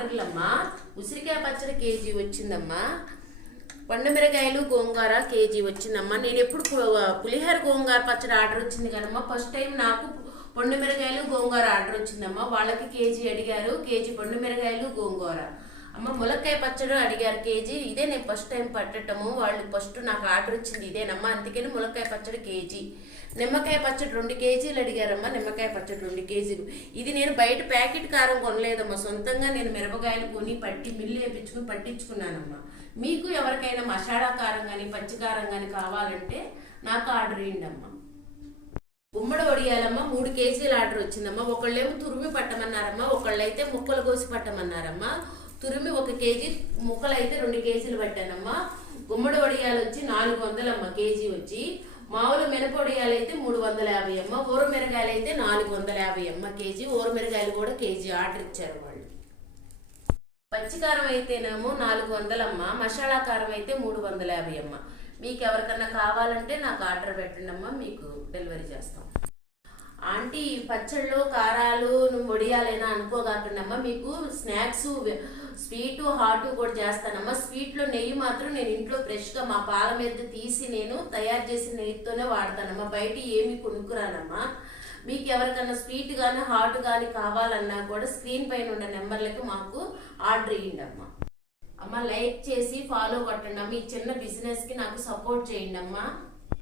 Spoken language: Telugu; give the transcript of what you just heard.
ఆర్డర్లమ్మా. ఉసిరికాయ పచ్చడి కేజీ వచ్చిందమ్మా. పండుమిరకాయలు గోంగూర కేజీ వచ్చిందమ్మా. నేను ఎప్పుడు పులిహోర గోంగూర పచ్చడి ఆర్డర్ వచ్చింది కదమ్మా. ఫస్ట్ టైం నాకు పండుమిరకాయలు గోంగూర ఆర్డర్ వచ్చిందమ్మా. వాళ్ళకి కేజీ అడిగారు, కేజీ పండుమిరకాయలు గోంగూర. అమ్మ ములక్కాయ పచ్చడి అడిగారు కేజీ. ఇదే నేను ఫస్ట్ టైం పట్టటము. వాళ్ళు ఫస్ట్ నాకు ఆర్డర్ వచ్చింది ఇదేనమ్మా, అందుకని ములక్కాయ పచ్చడి కేజీ. నిమ్మకాయ పచ్చడి 2 కేజీలు అడిగారమ్మా. నిమ్మకాయ పచ్చడి 2 కేజీలు. ఇది నేను బయట ప్యాకెట్ కారం కొనలేదమ్మా, సొంతంగా నేను మిరపకాయలు కొని పట్టి మిల్లు వేయించుకుని పట్టించుకున్నానమ్మా. మీకు ఎవరికైనా మసాలా కారం కానీ పచ్చికారం కానీ కావాలంటే నాకు ఆర్డర్ ఇవ్వండి అమ్మా. గుమ్మడి వడియాలమ్మా 3 కేజీలు ఆర్డర్ వచ్చిందమ్మా. ఒకళ్ళేమో తురిమి పట్టమన్నారమ్మా, ఒకళ్ళైతే ముక్కలు కోసి పట్టమన్నారమ్మా. తురిమి 1 కేజీ, ముక్కలు అయితే 2 కేజీలు పట్టానమ్మా. గుమ్మడి వడియాలు వచ్చి 400 అమ్మ కేజీ వచ్చి. మామూలు మినపొడియాలు అయితే 350 అమ్మ. ఊర మిరగాయలు అయితే 450 అమ్మ కేజీ. ఊర మిరగాయలు కూడా కేజీ ఆర్డర్ ఇచ్చారు వాళ్ళు. పచ్చికారం అయితేనేమో 400 అమ్మ. మసాలా కారం అయితే 350 అమ్మ. మీకు ఎవరికన్నా కావాలంటే నాకు ఆర్డర్ పెట్టండి అమ్మ, మీకు డెలివరీ చేస్తాం. ఆంటీ పచ్చళ్ళు కారాలు వడియాలైనా అనుకోగాకండమ్మా, మీకు స్నాక్స్ స్వీటు హాటు కూడా చేస్తానమ్మా. స్వీట్లో నెయ్యి మాత్రం నేను ఇంట్లో ఫ్రెష్గా మా పాల మీద తీసి నేను తయారు చేసిన నెయ్యితోనే వాడతానమ్మా. బయట ఏమి కొనుక్కురానమ్మా. మీకు ఎవరికన్నా స్వీట్ కానీ హాట్ కానీ కావాలన్నా కూడా స్క్రీన్ పైన ఉన్న నెంబర్లకు మాకు ఆర్డర్ ఇవ్వండి అమ్మా. అమ్మ లైక్ చేసి ఫాలో కొట్టండి అమ్మ. ఈ చిన్న బిజినెస్కి నాకు సపోర్ట్ చేయండి అమ్మా.